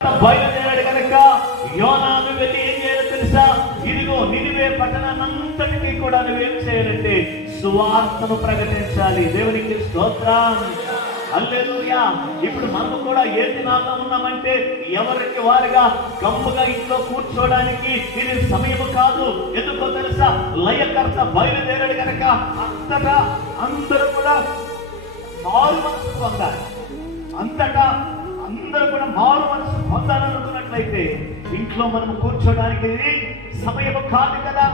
బయలుదేరాడు కనుక యోనాను వెళ్ళి ఏం చేయాలో తెలుసా? ఇదిగో నినివే పట్టణాన్నంతటికీ కూడా నువ్వేం చేయాలంటే సువార్తను ప్రకటించాలి. దేవునికి స్తోత్రం, హల్లెలూయా. ఇప్పుడు మనము కూడా ఏ దినాల్లో ఉన్నామంటే ఎవరికి వారిగా గమ్ముగా ఇంట్లో కూర్చోడానికి ఇది సమయం కాదు. ఎందుకో తెలుసా? లయకర్త బయలుదేరాడు కనుక అంతటా అందరూ కూడా మారు మనసు పొందాలి. అంతటా అందరూ కూడా మారు మనసు పొందాలనుకున్నట్లయితే ఇంట్లో మనం కూర్చోడానికి సమయం కాదు కదా.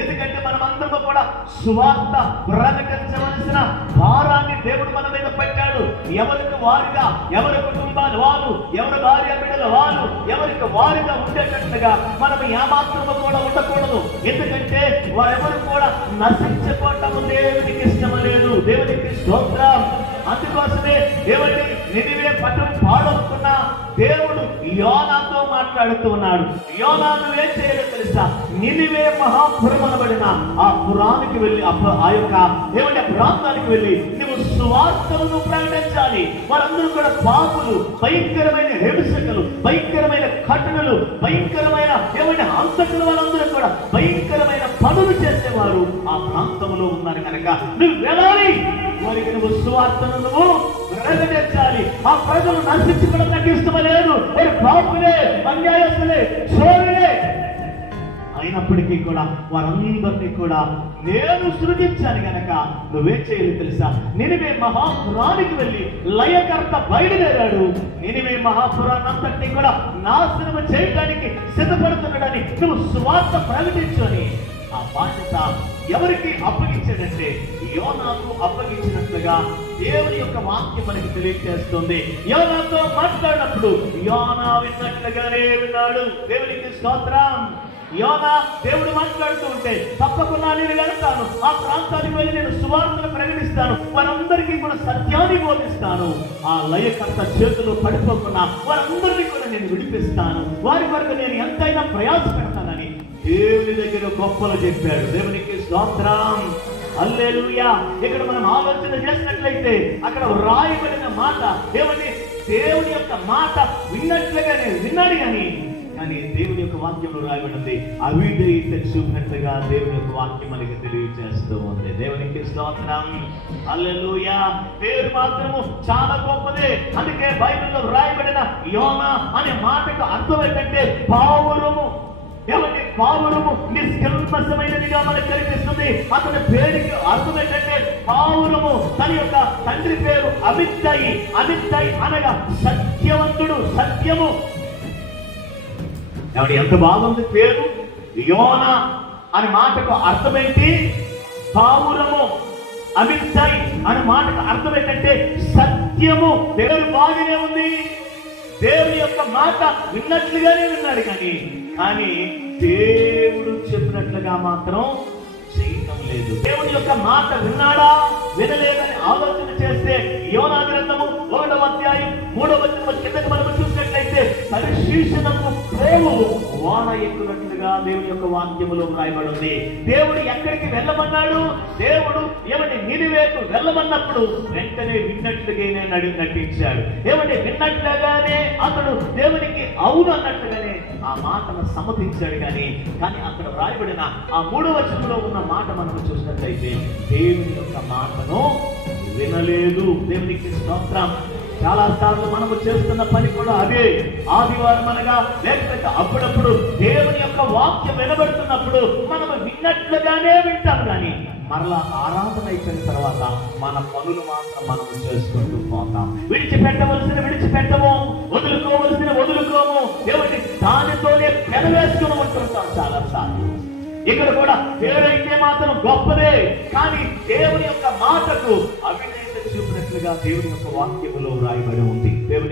ఎందుకంటే మనం అందరూ కూడా సువార్త ప్రకటించవలసిన భారాన్ని దేవుడు మన మీద పెట్టాడు. ఎవరికి వారిగా, ఎవరి కుటుంబాలు వారు, ఎవరి భార్య బిడ్డలు వారు, ఎవరికి వారిగా ఉండేటట్లుగా మనం ఏమాత్రము కూడా ఉండకూడదు. ఎందుకంటే వారెవరు కూడా నశించిపోవటం దేవునికి ఇష్టం లేదు. దేవునికి స్తోత్రం. అందుకోసమే దేవుడి నినివే పట్టణం పాడవుతున్న దేవుడు యోనాతో మాట్లాడుతూ ఉన్నాడు. యోనాను ఏం చేయాలో తెలుసా? నినివే మహాపురం అనబడిన ఆ పురానికి వెళ్ళి ఆ యొక్క దేవుడి ప్రాంతానికి వెళ్ళి నువ్వు సువార్తను ప్రకటించాలి. వారందరూ కూడా పాపులు, భయంకరమైన హింసకులు, భయంకరమైన కఠినలు, భయంకరమైన దేవుడి అంతకులు, వాళ్ళందరూ కూడా భయంకరమైన పనులు చేసేవారు ఆ ప్రాంతంలో ఉన్నారు కనుక నువ్వు వెళ్ళాలి. వారికి నువ్వు సువార్తను నువ్వు ప్రకటించాలి. ఆ ప్రజలు నశించుకోవడం నాకు ఇష్టమలేదు. పాపులే, అన్యాయస్తులే, చోరులే అయినప్పటికీ కూడా వారందరినీ కూడా నేను సృజించాను గనక నువ్వేం చేయాలి తెలుసా? నినివే మహాపురానికి వెళ్ళి లయకర్త బయలుదేరాడు. నినివే మహాపురాన్ని అంతటినీ కూడా నాశనం చేయడానికి సిద్ధపడుతున్నాడని నువ్వు సువార్త ప్రకటించు అని ఆ బాధ్యత ఎవరికి అప్పగించాడంటే యోనాకు అప్పగించినట్లుగా దేవుని యొక్క వాక్యం మనకి తెలియజేస్తుంది. యోనాతో మాట్లాడినప్పుడు యోనా విన్నట్లుగానే విన్నాడు. దేవునికి స్తోత్రం. యోనా దేవుడు మాట్లాడుతూ ఉంటే తప్పకుండా నేను వెళ్తాను, ఆ ప్రాంతానికి వెళ్ళి నేను సువార్తను ప్రకటిస్తాను, వారందరికీ కూడా సత్యాన్ని బోధిస్తాను, ఆ లయకర్త చేతులు పడిపోకుండా వారందరినీ కూడా నేను విడిపిస్తాను, వారి వరకు నేను ఎంతైనా ప్రయాస పెడతానని దేవుని దగ్గర గొప్పలు చెప్పాడు. దేవునికి స్తోత్రం, హల్లెలూయా. ఇక్కడ మనం ఆలోచన చేసినట్లయితే అక్కడ రాయబడిన మాట ఏమంటే దేవుని యొక్క మాట విన్నట్లుగానే విన్నాడు. కానీ దేవుని యొక్క వాక్యంలో రాయబడింది అవిధేయత చూపినట్లుగా దేవుని యొక్క వాక్యం మనకి తెలియజేస్తూ ఉంది. దేవునికి స్తోత్రం, హల్లెలూయా. పేరు మాత్రము చాలా గొప్పదే. అందుకే బైబిల్లో రాయబడిన యోనా అనే మాటకు అర్థం ఏంటంటే పావురము. ఏమంటే పావురము నిష్కల్మషమైనదిగా మనకు కనిపిస్తుంది. అతని పేరుకి అర్థం ఏంటంటే పావురము. తన యొక్క తండ్రి పేరు అమిత్తయి. అమిత్తయి అనగా సత్యవంతుడు, సత్యము. ఏమంటే ఎంత బాగుంది పేరు. యోనా అనే మాటకు అర్థం ఏంటి? పావురము. అమిత్తయి అనే మాటకు అర్థం ఏంటంటే సత్యము. పేరు బాగానే ఉంది. దేవుని యొక్క మాట విన్నట్లుగానే విన్నాడు. కానీ దేవుడు చెప్పినట్లుగా మాత్రం చేయటం లేదు. దేవుని యొక్క మాట విన్నాడా వినలేదని ఆలోచన చేస్తే యోనా గ్రంథము 1వ అధ్యాయం 3వ వచనం కిందకి మనం చూసినట్లయితే పరిశీలనకు పోవు వాన ఎక్కునట్లుగా దేవుని యొక్క వాక్యములో రాయబడింది. దేవుడు ఎక్కడికి వెళ్ళమన్నాడు? దేవుడు ఏమంటే నినివేకు వెళ్ళమన్నప్పుడు వెంటనే విన్నట్లుగానే నటించాడు. ఏమంటే విన్నట్లుగానే అతడు దేవునికి అవును అన్నట్లుగానే ఆ మాటను సమ్మతించాడు. కానీ అక్కడ రాయబడిన ఆ 3వ వచనంలో ఉన్న మాట మనం చూసినట్లయితే దేవుని యొక్క మాటను వినలేదు. దేవునికి స్తోత్రం. చాలా సార్లు మనము చేస్తున్న పని కూడా అదే. ఆదివారం అనగా లేకపోతే అప్పుడప్పుడు దేవుని యొక్క వాక్యం వినబడుతున్నప్పుడు మనము విన్నట్లుగానే వింటాం. కానీ మరలా ఆరాధన అయిపోయిన తర్వాత మన పనులు మాత్రం మనము చేసుకుంటూ పోతాం. విడిచిపెట్టవలసిన విడిచిపెట్టము, వదులుకోవలసిన వదులుకోము. ఏమిటి దానితోనే పెనవేసుకుని ఉంటుంటాం చాలా సార్లు. ఇక్కడ కూడా పేరైతే మాత్రం గొప్పదే. కానీ దేవుని యొక్క మాటకు అవిధేయత చూపినట్లుగా దేవుని యొక్క వాక్యములో రాయబడి ఉంది.